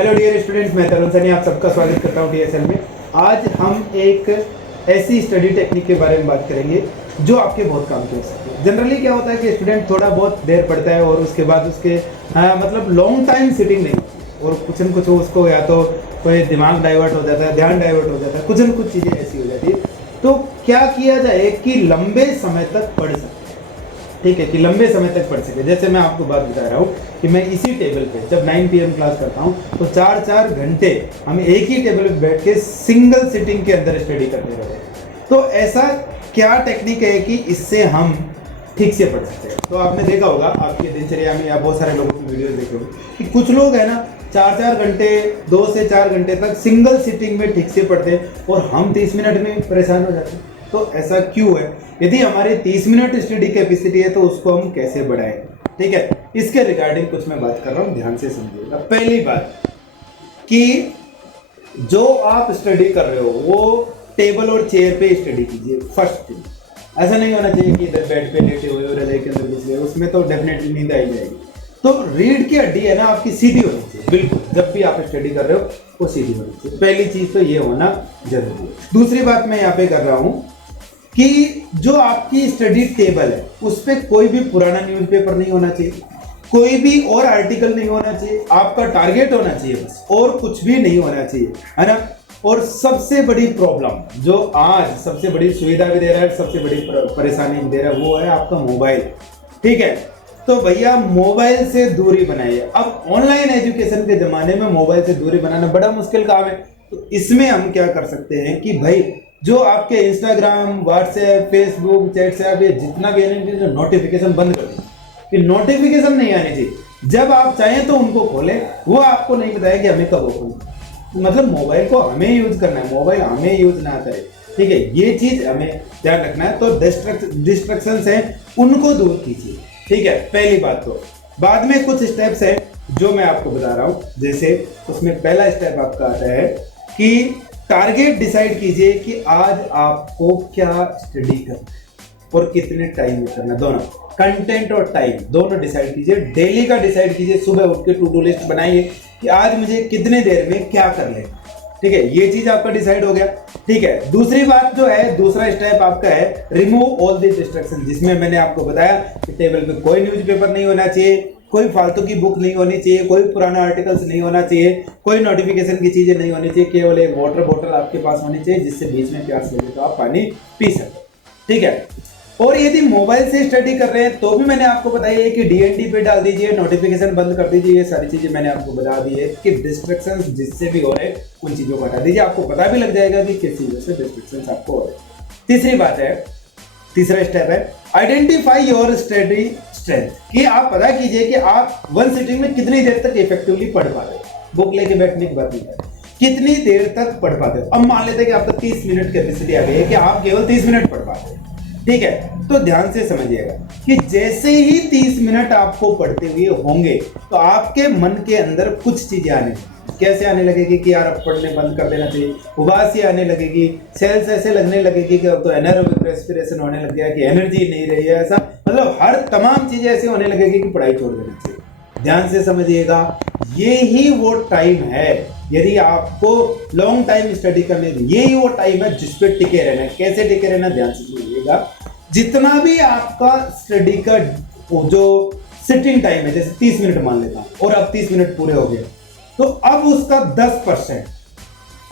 Hello dear students, मैं तरुण सैनी आप सबका स्वागत करता हूँ टीएसएल में। आज हम एक ऐसी स्टडी टेक्निक के बारे में बात करेंगे जो आपके बहुत काम की हो सकती है। जनरली क्या होता है कि स्टूडेंट थोड़ा बहुत देर पढ़ता है और उसके बाद उसके मतलब लॉन्ग टाइम सिटिंग नहीं होती और कुछ न कुछ उसको या तो कोई दिमाग डाइवर्ट हो जाता है, ध्यान डाइवर्ट हो जाता है, कुछ न कुछ चीज़ें ऐसी हो जाती है। तो क्या किया जाए कि लंबे समय तक पढ़ सके, ठीक है, कि लंबे समय तक पढ़ सके। जैसे मैं आपको बात बता रहा हूँ कि मैं इसी टेबल पे जब 9 PM क्लास करता हूँ तो 4-4 घंटे हम एक ही टेबल पे बैठ के सिंगल सिटिंग के अंदर स्टडी करते रहे। तो ऐसा क्या टेक्निक है कि इससे हम ठीक से पढ़ सकते हैं। तो आपने देखा होगा आपकी दिनचर्या में या बहुत सारे लोगों की वीडियो देखे होंगे कि कुछ लोग है ना 4-4 घंटे 2 से 4 घंटे तक सिंगल सिटिंग में ठीक से पढ़ते हैं और हम 30 मिनट में परेशान हो जाते हैं। तो ऐसा क्यों है? यदि हमारी 30 मिनट स्टडी कैपेसिटी है तो उसको हम कैसे बढ़ाएं, ठीक है, इसके रिगार्डिंग कुछ मैं बात कर रहा हूं, ध्यान से समझिएगा। पहली बात कि जो आप स्टडी कर रहे हो वो टेबल और चेयर पे स्टडी कीजिए। फर्स्ट थिंग, ऐसा नहीं होना चाहिए कि इधर बेड पे लेटे हुए रजाई के अंदर घुस गए, उसमें तो डेफिनेटली नींद आई जाएगी। तो रीढ़ की हड्डी है ना आपकी सीधी होनी चाहिए, बिल्कुल जब भी आप स्टडी कर रहे हो वो सीधी होनी चाहिए। पहली चीज तो ये होना जरूरी है। दूसरी बात मैं यहाँ पे कर रहा हूँ कि जो आपकी स्टडी टेबल है उस पर कोई भी पुराना न्यूज़पेपर नहीं होना चाहिए, कोई भी और आर्टिकल नहीं होना चाहिए। आपका टारगेट होना चाहिए बस, और कुछ भी नहीं होना चाहिए, है ना। और सबसे बड़ी प्रॉब्लम जो आज सबसे बड़ी सुविधा भी दे रहा है, सबसे बड़ी परेशानी भी दे रहा है, वो है आपका मोबाइल, ठीक है। तो भैया मोबाइल से दूरी बनाइए। अब ऑनलाइन एजुकेशन के जमाने में मोबाइल से दूरी बनाना बड़ा मुश्किल काम है। तो इसमें हम क्या कर सकते हैं कि भाई जो आपके इंस्टाग्राम, व्हाट्सएप, फेसबुक, चैट्सएप, ये जितना भी है जो नोटिफिकेशन बंद कर दीजिए कि नोटिफिकेशन नहीं आनी चाहिए। जब आप चाहें तो उनको खोलें, वो आपको नहीं बताया कि हमें कब ओपन, मतलब मोबाइल को हमें यूज करना है, मोबाइल हमें यूज ना करे, ठीक है। ये चीज हमें ध्यान रखना है। तो डिस्ट्रक्शंस हैं उनको दूर कीजिए, ठीक है, पहली बात। तो बाद में कुछ स्टेप्स हैं जो मैं आपको बता रहा हूं। जैसे उसमें पहला स्टेप आपका आता है कि टारगेट डिसाइड कीजिए कि आज आपको क्या स्टडी करना है और कितने टाइम में करना है। दोनों कंटेंट और टाइम दोनों डिसाइड कीजिए। डेली का डिसाइड कीजिए, सुबह उठ के टू डू लिस्ट बनाइए कि आज मुझे कितने देर में क्या कर लेना, ठीक है। ये चीज आपका डिसाइड हो गया, ठीक है। दूसरी बात जो है, दूसरा स्टेप आपका है रिमूव ऑल द डिस्ट्रैक्शन, जिसमें मैंने आपको बताया कि टेबल पे कोई न्यूज़पेपर नहीं होना चाहिए, कोई फालतू की बुक नहीं होनी चाहिए, कोई पुराना आर्टिकल्स नहीं होना चाहिए, कोई नोटिफिकेशन की चीजें नहीं होनी चाहिए, केवल एक वाटर बोतल आपके पास होनी चाहिए जिससे बीच में प्यास लगे तो आप पानी पी सके, ठीक है। और यदि मोबाइल से स्टडी कर रहे हैं तो भी मैंने आपको बताया है कि DND पे डाल दीजिए, नोटिफिकेशन बंद कर दीजिए। ये सारी चीजें मैंने आपको बता दी है कि डिस्ट्रैक्शंस जिससे भी हो रहे हैं उन चीजों को हटा दीजिए। आपको पता भी लग जाएगा कि किस चीजों से डिस्ट्रैक्शंस आपको हो रहे हैं। तीसरी बात है, तीसरा स्टेप है आइडेंटिफाई योर स्टडी स्ट्रेंथ, कि आप पता कीजिए कि आप वन सिटिंग में कितनी देर तक इफेक्टिवली पढ़ पाते हो। बुक लेके बैठने की बात नहीं है, कितनी देर तक पढ़ पाते हो। अब मान लेते हैं कि आपका 30 मिनट कैपेसिटी आ गई है कि आप केवल 30 मिनट पढ़ पाते हो, ठीक है। तो ध्यान से समझिएगा कि जैसे ही 30 मिनट आपको पढ़ते हुए होंगे तो आपके मन के अंदर कुछ चीजें आने लगेगी। कैसे आने लगेगी कि यार अब पढ़ने बंद कर देना चाहिए, उबासी आने लगेगी, सेल्स ऐसे लगने लगेगी कि अब तो एनारोबिक रेस्पिरेशन होने लग गया, कि एनर्जी नहीं रही है, ऐसा मतलब हर तमाम चीजें ऐसी होने लगेगी कि पढ़ाई छोड़ देनी चाहिए। ध्यान से समझिएगा, ये ही वो टाइम है, यदि आपको लॉन्ग टाइम स्टडी करने, यही वो टाइम है जिसपे टिके रहना है। कैसे टिके रहना, ध्यान से समझिएगा। जितना भी आपका स्टडी का जो सिटिंग टाइम है, जैसे 30 मिनट मान लेता हूं और अब 30 मिनट पूरे हो गए, तो अब उसका 10%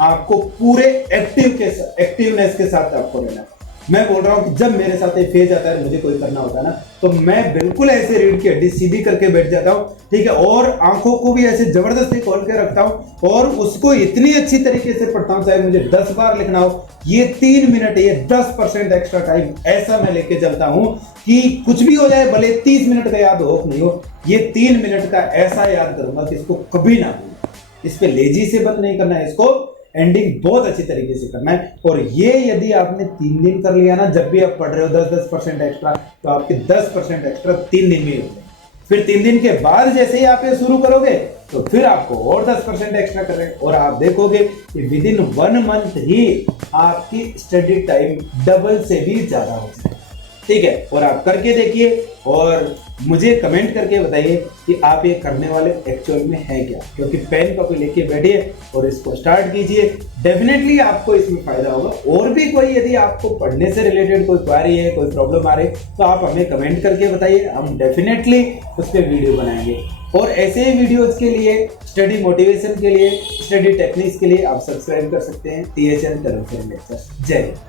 आपको पूरे एक्टिवनेस के साथ आपको रहना है। मैं बोल रहा हूं कि जब मेरे साथ एक फेज आता है, मुझे कोई करना होता है ना, तो मैं बिल्कुल ऐसे रीढ़ की हड्डी सीधी करके बैठ जाता हूं, ठीक है, और आंखों को भी ऐसे जबरदस्ती खोल के रखता हूं और उसको इतनी अच्छी तरीके से पढ़ता हूं, चाहे मुझे 10 बार लिखना हो। ये 3 मिनट, ये 10% एक्स्ट्रा टाइम ऐसा मैं लेके चलता हूं कि कुछ भी हो जाए, भले 30 मिनट का याद हो नहीं हो, ये 3 मिनट का ऐसा याद करूंगा कि इसको कभी ना भूलूं। इस पे लेजी से बंद नहीं करना है, इसको एंडिंग बहुत अच्छी तरीके से करना है। और ये यदि आपने 3 दिन कर लिया ना, जब भी आप पढ़ रहे हो 10% एक्स्ट्रा, तो आपके 10% एक्स्ट्रा 3 दिन में ही हो जाए। फिर 3 दिन के बाद जैसे ही आप ये शुरू करोगे तो फिर आपको और 10% एक्स्ट्रा कर रहे हैं और आप देखोगे कि विद इन 1 मंथ ही आपकी स्टडी टाइम डबल से भी ज्यादा हो जाए। ठीक है, और आप करके देखिए और मुझे कमेंट करके बताइए कि आप ये करने वाले एक्चुअल में है क्या, क्योंकि पेन कॉपी लेके बैठिए और इसको स्टार्ट कीजिए, डेफिनेटली आपको इसमें फायदा होगा। और भी कोई यदि आपको पढ़ने से रिलेटेड कोई क्वेरी है, कोई प्रॉब्लम आ रही है, तो आप हमें कमेंट करके बताइए, हम डेफिनेटली उस पर वीडियो बनाएंगे। और ऐसे ही वीडियोज के लिए, स्टडी मोटिवेशन के लिए, स्टडी टेक्निक्स के लिए आप सब्सक्राइब कर सकते हैं TSL तरफ से लेक्चर। जय हिंद।